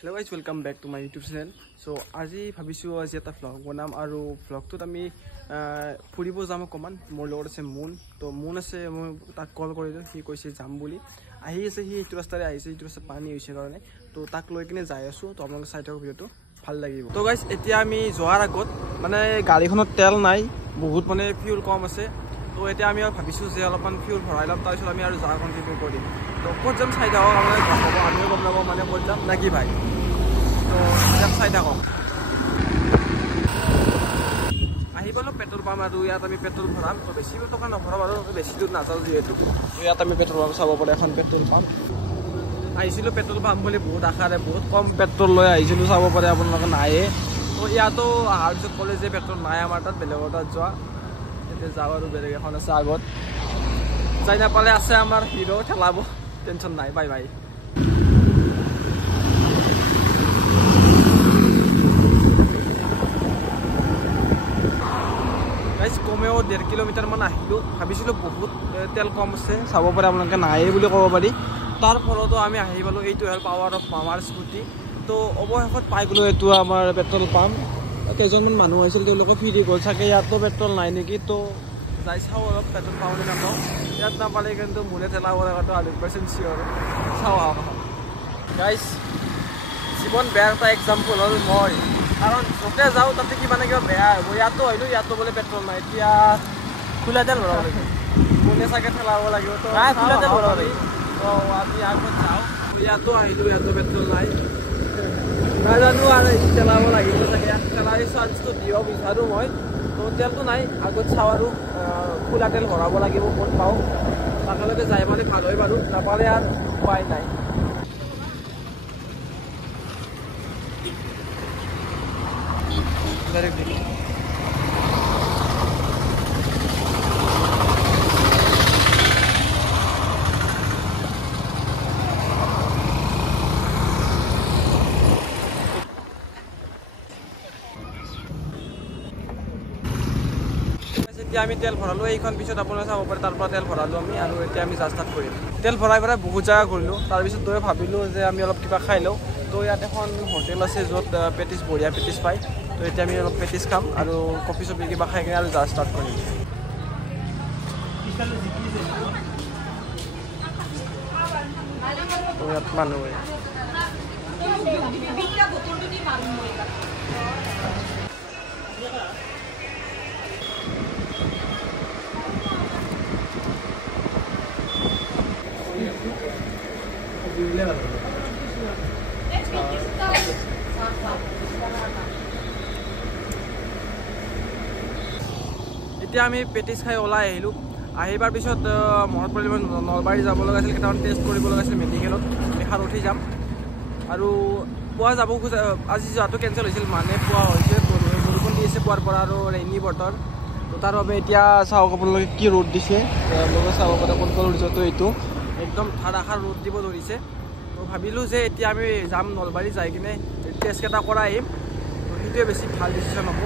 Hello guys, welcome back to my YouTube channel. So আজি ভাবিছো আজি এটা vlog বনাম আৰু vlogটোত আমি ফুৰিব যাম অকমান মোৰ লগত আছে মুন তো মুন আছে মই তাক কল কৰিলো সি কৈছে যাম বুলি আহি আছে সি ইটো ৰাস্তাৰে আহিছে ইটো ৰাস্তা পানী হৈছে কাৰণে তো তাক লৈ কিনে যাই আছো তো আপোনালোকে চাই থাকক ভিডিওটো ভাল লাগিব তো গাইস এতিয়া আমি যোৱাৰ আগত মানে গাড়ীখনত তেল নাই বহুত মানে ফিউল কম আছে তো এতিয়া আমি ভাবিছো যে অলপমান ফিউল ভৰাই লম তাৰ পিছত আমি আৰু যা কন্টিনিউ কৰিম তো ক'ত যাম চাই থাকক আপোনালোকে গম পাব আমিও গম নাপাব মানে ক'ত যাম নাকি ভাই তো যাম চাই থাকক আহি গ'লো পেট্ৰল পাম্প আৰু ইয়াত আমি পেট্ৰল ভৰাম তো বেছি টকা নভৰাম আৰু বেছি দূৰ নাযাওঁ যিহেতু ইয়াত আমি পেট্ৰল পাম্প চাব পাৰে এখন পেট্ৰল পাম্প আহিছিলোঁ পেট্ৰল পাম্প বুলি বহুত আশাৰে বহুত কম পেট্ৰল লৈ আহিছিলোঁ চাব পাৰে আপোনালোকে নায়ে তো ইয়াতো অহাৰ পিছত ক'লে যে পেট্ৰল নাই আমাৰ তাত বেলেগৰ তাত যোৱা এতিয়া যাওঁ আৰু বেলেগ এখন আছে আগত যাই নাপালে আছে আমাৰ হিৰো ঠেলাব টেনশ্যন নাই বাই বাই কমেও 1.5 কিলোমিটাৰ মান আহিলোঁ ভাবিছিলোঁ বহুত তেল কম আছে চাব পাৰে আপোনালোকে নায়ে বুলি ক'ব পাৰি তাৰ ফলতো আমি আহি পালোঁ এইটো হ'ল পাৱাৰ অফ মামাৰ স্কুটি তো অৱশেষত পাই গ'লোঁ এইটো আমাৰ পেট্ৰল পাম্প কেইজনমান মানুহ আহিছিল তেওঁলোকক ফ্ৰী গ'ল চাগে ইয়াতো পেট্ৰল নাই নেকি তো যাই চাওঁ অলপ পেট্ৰল পাওঁ নে নাপাওঁ ইয়াত নাপালে কিন্তু মোলে ঠেলা কৰাটো 100% চিয়'ৰ চাওঁ আহক গাইজ জীৱন বেয়া এটা এক্সাম্পল হ'ল মই কাৰণ য'তে যাওঁ তাতে কিবা নে কিবা বেয়া হ'ব ইয়াতো আহিলোঁ ইয়াতো বোলে পেট্ৰল নাই এতিয়া খোলা তেল ভৰাব লাগিব মোলে চাগে ঠেলাব লাগিব তো খোলা তেল ভৰাব লাগিব তো আমি আগত যাওঁ ইয়াতো আহিলোঁ ইয়াতো পেট্ৰল নাই নাজানো আৰু ঠেলাব লাগিব চাগে ইয়াত ঠেলাৰ চান্সটো দিব বিচাৰোঁ মই তো তেলটো নাই আগত চাওঁ আৰু খোলা তেল ভৰাব লাগিব ক'ত পাওঁ তালৈকে যাই মানে ভাল হয় বাৰু নাপালে আৰু উপায় নাই এতিয়া আমি তেল ভৰালোঁ এইখন পিছত আপোনালোকে চাব পাৰে তাৰ পৰা তেল ভৰালোঁ আমি আৰু এতিয়া আমি যা ষ্টাৰ্ট কৰিম তেল ভৰাই বহুত জেগা ঘূৰিলোঁ তাৰপিছত তই ভাবিলোঁ যে আমি অলপ কিবা খাই লওঁ তো ইয়াত এখন হোটেল আছে য'ত পেটিছ বঢ়িয়া পেটিছ পায় তো এতিয়া আমি অলপ পেটিছ খাম আৰু কফি চফি কিবা খাই কিনে আৰু যা ষ্টাৰ্ট কৰিম তো ইয়াত মানুহ এতিয়া আমি পেটিছ খাই ওলাই আহিলোঁ আহিবাৰ পিছত মনত পৰিলে নলবাৰী যাব লগা আছিল কেইটামান টেষ্ট কৰিব লগা আছিল মেডিকেলত দেখাত উঠি যাম আৰু পুৱা যাব খোজা আজি যোৱাটো কেঞ্চেল হৈছিল মানে পুৱা হৈছে বৰষুণ দি আছে পুৱাৰ পৰা আৰু ৰেইনি বতৰ তো তাৰ বাবে এতিয়া চাওক আপোনালোকে কি ৰ'দ দিছে আপোনালোকে চাব পাৰে কোনখন ৰিজৰ্টটো এইটো একদম ধাৰাসাৰ ৰ'দ দিব ধৰিছে তো ভাবিলোঁ যে এতিয়া আমি যাম নলবাৰী যাই কিনে টেষ্টকেইটা কৰাই আহিম তো সেইটোৱে বেছি ভাল ডিচিশ্যন হ'ব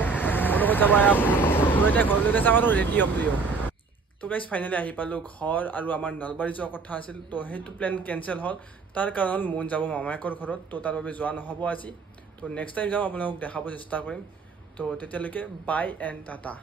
মোৰ লগত যাব এতিয়া ঘৰলৈকে যাম আৰু ৰেডি হ'ম দিয়ক তো গাইজ ফাইনেলি আহি পালোঁ ঘৰ আৰু আমাৰ নলবাৰী যোৱাৰ কথা আছিল তো সেইটো প্লেন কেঞ্চেল হ'ল তাৰ কাৰণত মুন যাব মামায়েকৰ ঘৰত তো তাৰ বাবে যোৱা নহ'ব আজি তো নেক্সট টাইম যাম আপোনালোকক দেখাব চেষ্টা কৰিম তো তেতিয়ালৈকে বাই এণ্ড টাটা